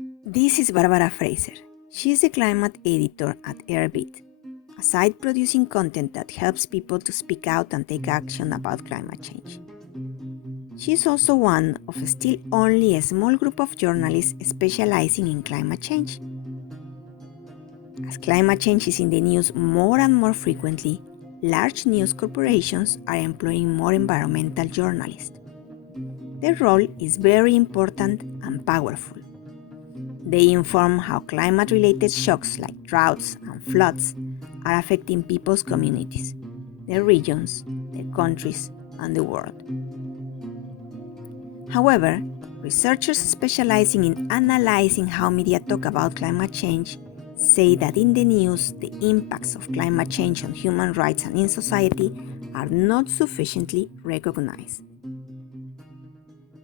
This is Barbara Fraser. She is the climate editor at Airbit, a site producing content that helps people to speak out and take action about climate change. She is also one of still only a small group of journalists specializing in climate change. As climate change is in the news more and more frequently, large news corporations are employing more environmental journalists. Their role is very important and powerful. They inform how climate-related shocks like droughts and floods are affecting people's communities, their regions, their countries, and the world. However, researchers specializing in analyzing how media talk about climate change say that in the news, the impacts of climate change on human rights and in society are not sufficiently recognized.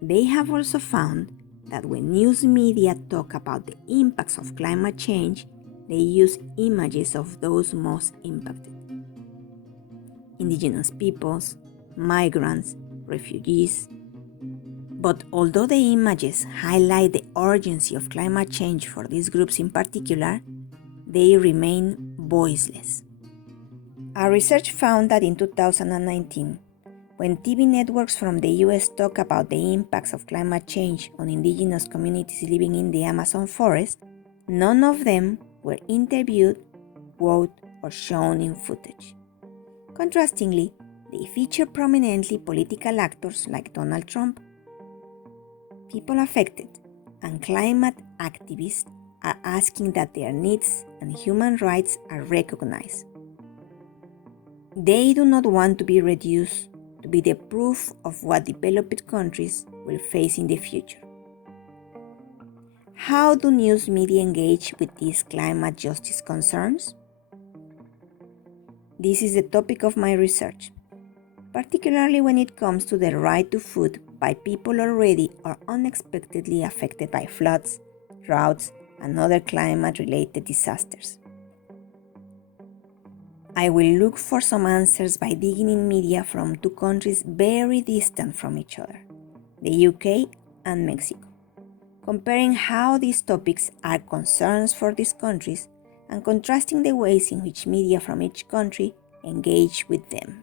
They have also found that when news media talk about the impacts of climate change, they use images of those most impacted. Indigenous peoples, migrants, refugees. But although the images highlight the urgency of climate change for these groups in particular, they remain voiceless. Our research found that in 2019, when TV networks from the US talk about the impacts of climate change on indigenous communities living in the Amazon forest, none of them were interviewed, quoted, or shown in footage. Contrastingly, they feature prominently political actors like Donald Trump. People affected and climate activists are asking that their needs and human rights are recognized. They do not want to be reduced to be the proof of what developed countries will face in the future. How do news media engage with these climate justice concerns? This is the topic of my research, particularly when it comes to the right to food by people already or unexpectedly affected by floods, droughts, and other climate-related disasters. I will look for some answers by digging in media from two countries very distant from each other, the UK and Mexico, comparing how these topics are concerns for these countries and contrasting the ways in which media from each country engage with them.